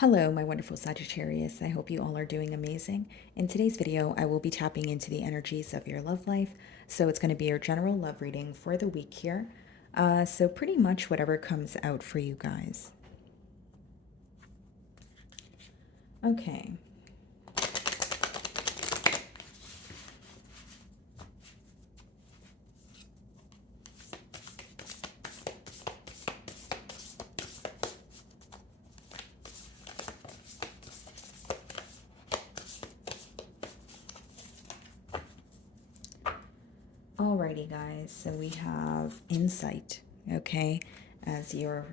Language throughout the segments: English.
Hello, my wonderful Sagittarius. I hope you all are doing amazing. In today's video, I will be tapping into the energies of your love life. So it's going to be your general love reading for the week here. So pretty much whatever comes out for you guys. Okay. Alrighty, guys, so we have insight, okay, as your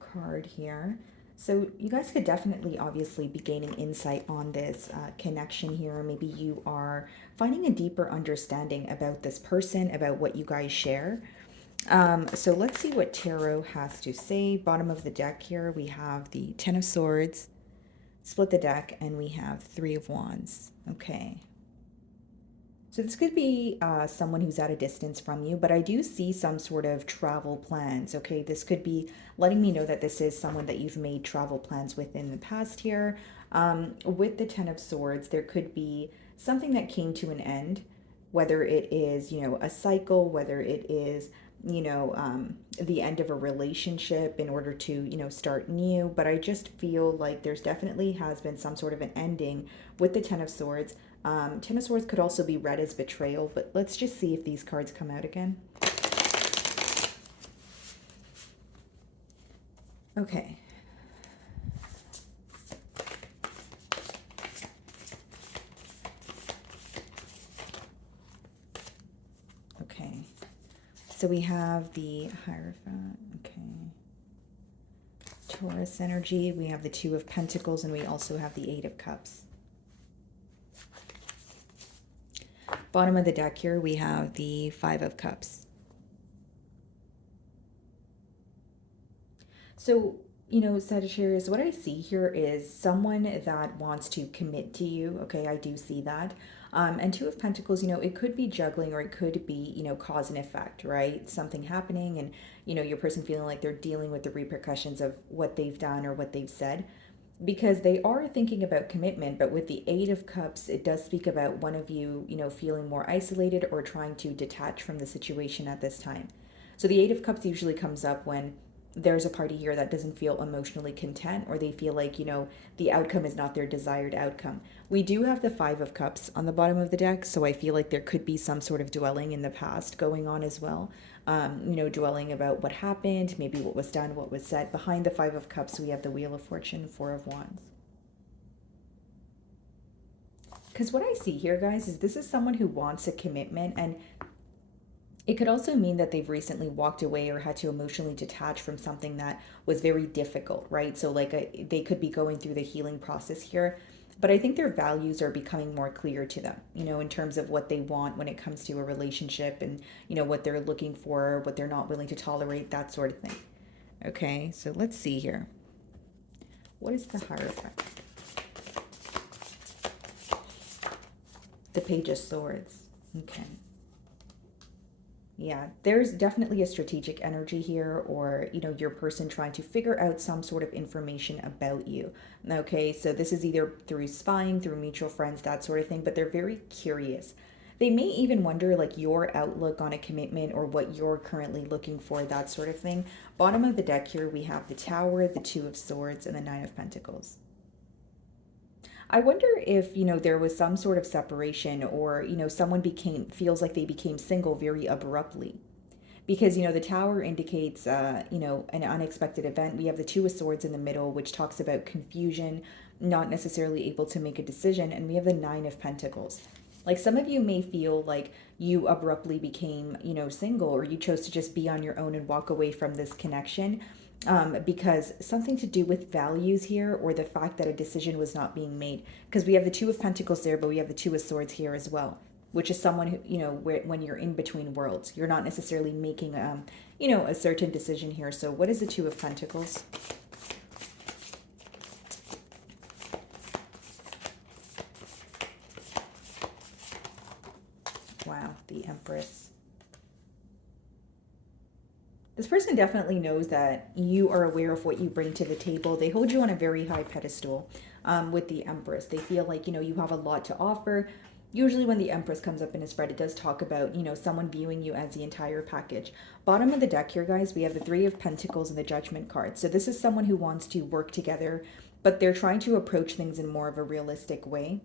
card here. So you guys could definitely obviously be gaining insight on this connection here. Maybe you are finding a deeper understanding about this person, about what you guys share. So let's see what tarot has to say. Bottom of the deck here, we have the Ten of Swords, split the deck, and we have Three of Wands. Okay. So this could be someone who's at a distance from you, but I do see some sort of travel plans. Okay, this could be letting me know that this is someone that you've made travel plans with in the past here. With the Ten of Swords, there could be something that came to an end, whether it is, a cycle, whether it is, the end of a relationship in order to, start new. But I just feel like there's definitely has been some sort of an ending with the Ten of Swords. Ten of Swords could also be read as betrayal, but let's just see if these cards come out again. Okay. Okay. So we have the Hierophant. Okay. Taurus energy. We have the Two of Pentacles, and we also have the Eight of Cups. Bottom of the deck here, we have the Five of Cups. So, Sagittarius, what I see here is someone that wants to commit to you. Okay, I do see that. And Two of Pentacles, it could be juggling or it could be, cause and effect, right? Something happening and, your person feeling like they're dealing with the repercussions of what they've done or what they've said, because they are thinking about commitment. But with the Eight of Cups, it does speak about one of you, feeling more isolated or trying to detach from the situation at this time. So the Eight of Cups usually comes up when there's a party here that doesn't feel emotionally content, or they feel like, the outcome is not their desired outcome. We do have the Five of Cups on the bottom of the deck, so I feel like there could be some sort of dwelling in the past going on as well. Dwelling about what happened, maybe what was done, what was said. Behind the Five of Cups, we have the Wheel of Fortune, Four of Wands. Because what I see here, guys, is this is someone who wants a commitment, and it could also mean that they've recently walked away or had to emotionally detach from something that was very difficult, right? So, like, they could be going through the healing process here, but I think their values are becoming more clear to them, in terms of what they want when it comes to a relationship and, what they're looking for, what they're not willing to tolerate, that sort of thing. Okay, so let's see here. What is the Hierophant? The Page of Swords. Okay. Yeah, there's definitely a strategic energy here, or, your person trying to figure out some sort of information about you. Okay, so this is either through spying, through mutual friends, that sort of thing, but they're very curious. They may even wonder, like, your outlook on a commitment or what you're currently looking for, that sort of thing. Bottom of the deck here, we have the Tower, the Two of Swords, and the Nine of Pentacles. I wonder if, there was some sort of separation, or, someone feels like they became single very abruptly. Because, the Tower indicates, an unexpected event. We have the Two of Swords in the middle, which talks about confusion, not necessarily able to make a decision. And we have the Nine of Pentacles. Like, some of you may feel like you abruptly became, single, or you chose to just be on your own and walk away from this connection, because something to do with values here, or the fact that a decision was not being made. Because we have the Two of Pentacles there, but we have the Two of Swords here as well, which is someone who, when you're in between worlds, you're not necessarily making, a certain decision here. So what is the Two of Pentacles? Wow, the Empress. This person definitely knows that you are aware of what you bring to the table. They hold you on a very high pedestal with the Empress. They feel like, you have a lot to offer. Usually when the Empress comes up in a spread, it does talk about, someone viewing you as the entire package. Bottom of the deck here, guys, we have the Three of Pentacles and the Judgment card. So this is someone who wants to work together, but they're trying to approach things in more of a realistic way.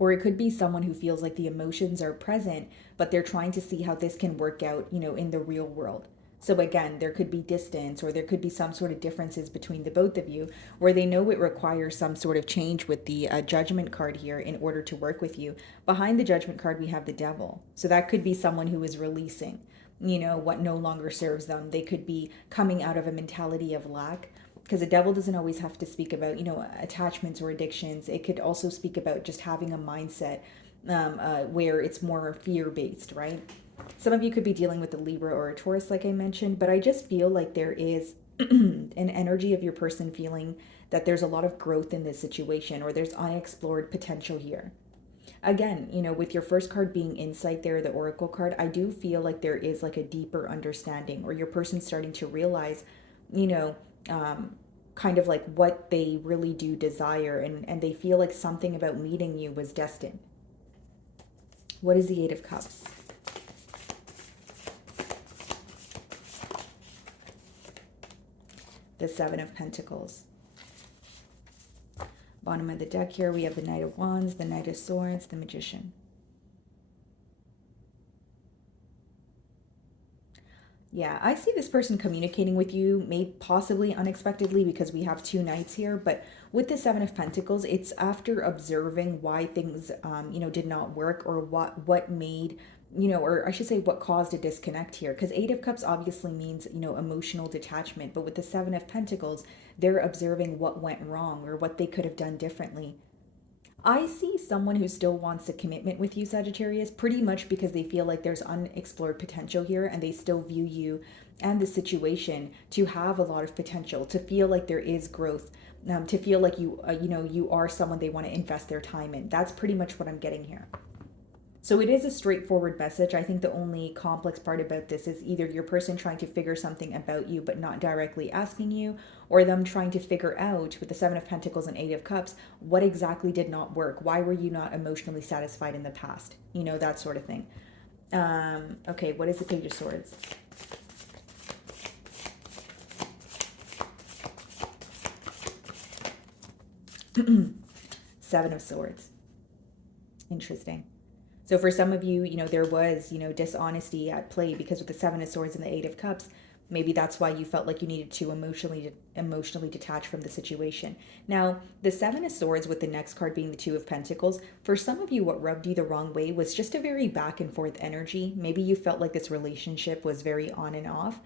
Or it could be someone who feels like the emotions are present, but they're trying to see how this can work out, in the real world. So again, there could be distance, or there could be some sort of differences between the both of you, where they know it requires some sort of change with the Judgment card here in order to work with you. Behind the Judgment card, we have the Devil. So that could be someone who is releasing, what no longer serves them. They could be coming out of a mentality of lack, because the Devil doesn't always have to speak about, attachments or addictions. It could also speak about just having a mindset where it's more fear-based, right? Some of you could be dealing with a Libra or a Taurus, like I mentioned, but I just feel like there is an energy of your person feeling that there's a lot of growth in this situation, or there's unexplored potential here. Again, with your first card being insight there, the Oracle card, I do feel like there is like a deeper understanding, or your person starting to realize, kind of like what they really do desire, and they feel like something about meeting you was destined. What is the Eight of Cups? The Seven of Pentacles. Bottom of the deck here, we have the Knight of Wands, the Knight of Swords, the Magician. Yeah, I see this person communicating with you, maybe possibly unexpectedly, because we have two knights here. But with the Seven of Pentacles, it's after observing why things, did not work, or what made, or I should say what caused a disconnect here. Because Eight of Cups obviously means, emotional detachment. But with the Seven of Pentacles, they're observing what went wrong, or what they could have done differently. I see someone who still wants a commitment with you, Sagittarius, pretty much because they feel like there's unexplored potential here, and they still view you and the situation to have a lot of potential, to feel like there is growth, to feel like you are someone they want to invest their time in. That's pretty much what I'm getting here. So it is a straightforward message. I think the only complex part about this is either your person trying to figure something about you but not directly asking you, or them trying to figure out, with the Seven of Pentacles and Eight of Cups, what exactly did not work. Why were you not emotionally satisfied in the past? That sort of thing. Okay, what is the Page of Swords? Seven of Swords. Interesting. So for some of you, there was, dishonesty at play, because with the Seven of Swords and the Eight of Cups, maybe that's why you felt like you needed to emotionally detach from the situation. Now, the Seven of Swords with the next card being the Two of Pentacles, for some of you, what rubbed you the wrong way was just a very back and forth energy. Maybe you felt like this relationship was very on and off,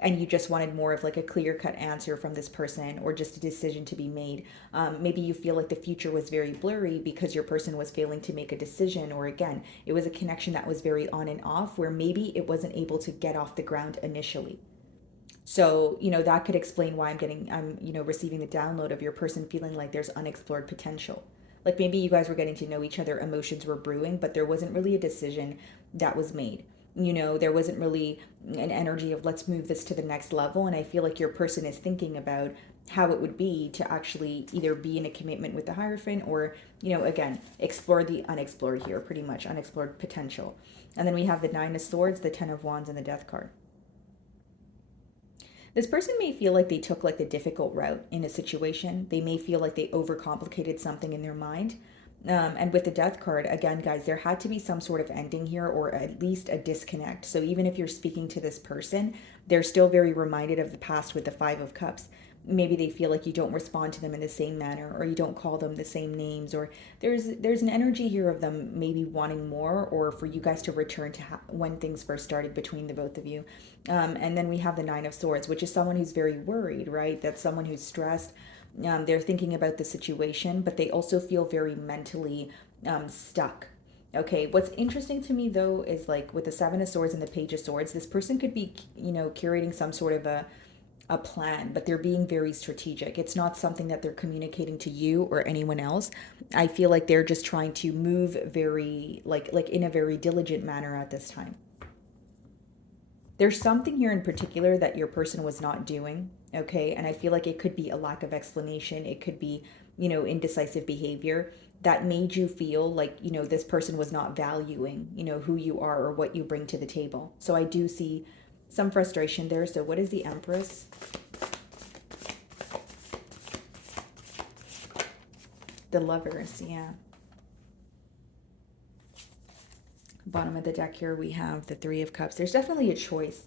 and you just wanted more of like a clear-cut answer from this person, or just a decision to be made. Maybe you feel like the future was very blurry because your person was failing to make a decision, or again, it was a connection that was very on and off, where maybe it wasn't able to get off the ground initially. So, that could explain why I'm receiving the download of your person feeling like there's unexplored potential. Like maybe you guys were getting to know each other, emotions were brewing, but there wasn't really a decision that was made. There wasn't really an energy of let's move this to the next level. And I feel like your person is thinking about how it would be to actually either be in a commitment with the Hierophant, or, again, explore the unexplored here, pretty much unexplored potential. And then we have the Nine of Swords, the Ten of Wands, and the Death card. This person may feel like they took like the difficult route in a situation. They may feel like they overcomplicated something in their mind. And with the Death card, again, guys, there had to be some sort of ending here, or at least a disconnect. So even if you're speaking to this person, they're still very reminded of the past with the Five of Cups. Maybe they feel like you don't respond to them in the same manner, or you don't call them the same names, or there's an energy here of them maybe wanting more, or for you guys to return to when things first started between the both of you. And then we have the Nine of Swords, which is someone who's very worried, right? That's someone who's stressed. They're thinking about the situation, but they also feel very mentally stuck. Okay, what's interesting to me though is like with the Seven of Swords and the Page of Swords, this person could be, curating some sort of a plan, but they're being very strategic. It's not something that they're communicating to you or anyone else. I feel like they're just trying to move very like in a very diligent manner at this time. There's something here in particular that your person was not doing, okay? And I feel like it could be a lack of explanation. It could be, indecisive behavior that made you feel like, this person was not valuing, who you are or what you bring to the table. So I do see some frustration there. So what is the Empress? The Lovers, yeah. Bottom of the deck here, we have the Three of Cups. There's definitely a choice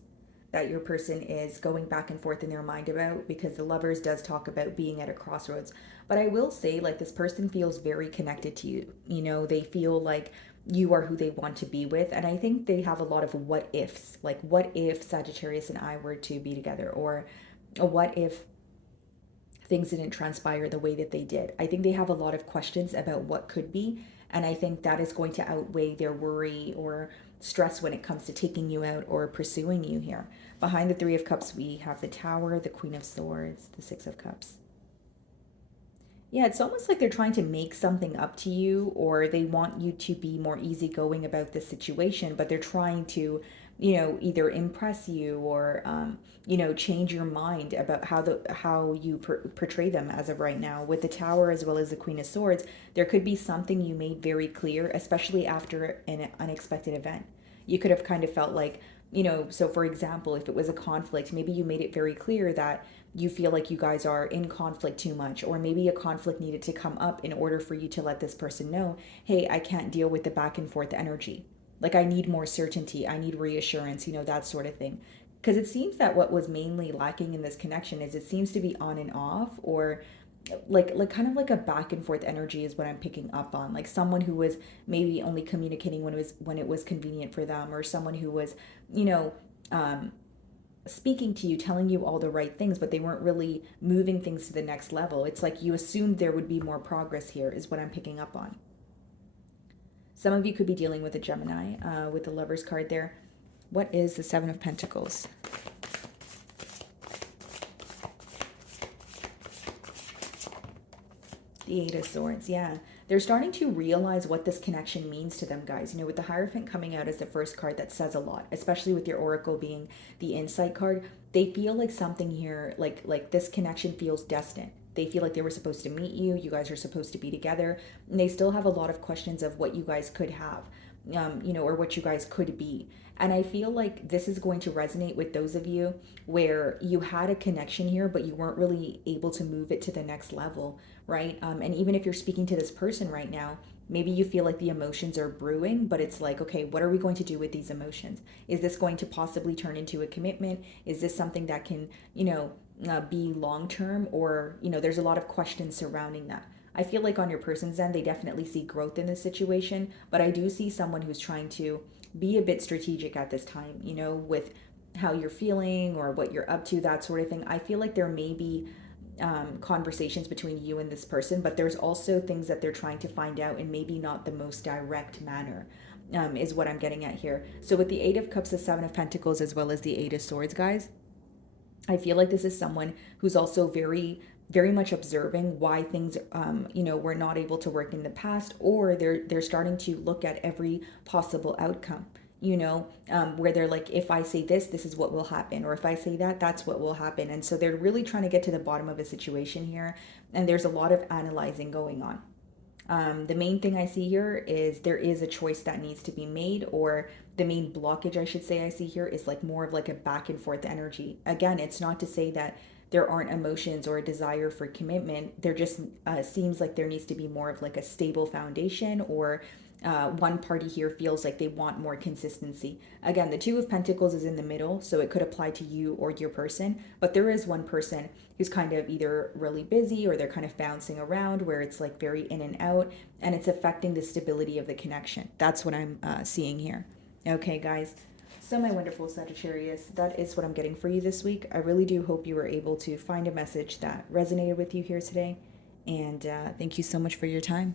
that your person is going back and forth in their mind about, because the Lovers does talk about being at a crossroads. But I will say, like, this person feels very connected to you. They feel like you are who they want to be with. And I think they have a lot of what ifs. Like, what if Sagittarius and I were to be together? Or what if things didn't transpire the way that they did? I think they have a lot of questions about what could be. And I think that is going to outweigh their worry or stress when it comes to taking you out or pursuing you here. Behind the Three of Cups, we have the Tower, the Queen of Swords, the Six of Cups. Yeah, it's almost like they're trying to make something up to you, or they want you to be more easygoing about the situation, but they're trying to, either impress you or, change your mind about how you portray them as of right now. With the Tower as well as the Queen of Swords, there could be something you made very clear, especially after an unexpected event. You could have kind of felt like, so for example, if it was a conflict, maybe you made it very clear that you feel like you guys are in conflict too much, or maybe a conflict needed to come up in order for you to let this person know, hey, I can't deal with the back and forth energy. Like, I need more certainty, I need reassurance, that sort of thing. Because it seems that what was mainly lacking in this connection is it seems to be on and off, or like kind of like a back and forth energy is what I'm picking up on. Like someone who was maybe only communicating when it was convenient for them, or someone who was, you know, um, speaking to you, telling you all the right things, but they weren't really moving things to the next level. It's like you assumed there would be more progress here, is what I'm picking up on. Some of you could be dealing with a Gemini with the Lovers card there. What is the Seven of Pentacles? The Eight of Swords, yeah. They're starting to realize what this connection means to them, guys. With the Hierophant coming out as the first card, that says a lot, especially with your Oracle being the Insight card. They feel like something here, like this connection feels destined. They feel like they were supposed to meet you. You guys are supposed to be together. And they still have a lot of questions of what you guys could have, or what you guys could be. And I feel like this is going to resonate with those of you where you had a connection here, but you weren't really able to move it to the next level, right? And even if you're speaking to this person right now, maybe you feel like the emotions are brewing, but it's like, okay, what are we going to do with these emotions? Is this going to possibly turn into a commitment? Is this something that can, be long term? Or, there's a lot of questions surrounding that. I feel like on your person's end, they definitely see growth in this situation, but I do see someone who's trying to be a bit strategic at this time, with how you're feeling or what you're up to, that sort of thing. I feel like there may be conversations between you and this person, but there's also things that they're trying to find out in maybe not the most direct manner, is what I'm getting at here. So with the Eight of Cups, the Seven of Pentacles, as well as the Eight of Swords, guys, I feel like this is someone who's also very, very much observing why things, were not able to work in the past, or they're starting to look at every possible outcome. Where they're like, if I say this, this is what will happen, or if I say that, that's what will happen. And so they're really trying to get to the bottom of a situation here, and there's a lot of analyzing going on. The main thing I see here is there is a choice that needs to be made, or the main blockage, I should say, I see here is like more of like a back and forth energy. Again, it's not to say that there aren't emotions or a desire for commitment. There just seems like there needs to be more of like a stable foundation, or one party here feels like they want more consistency. Again, the Two of Pentacles is in the middle, so it could apply to you or your person, but there is one person who's kind of either really busy or they're kind of bouncing around, where it's like very in and out, and it's affecting the stability of the connection. That's what I'm seeing here. Okay, guys. So my wonderful Sagittarius, that is what I'm getting for you this week. I really do hope you were able to find a message that resonated with you here today. And thank you so much for your time.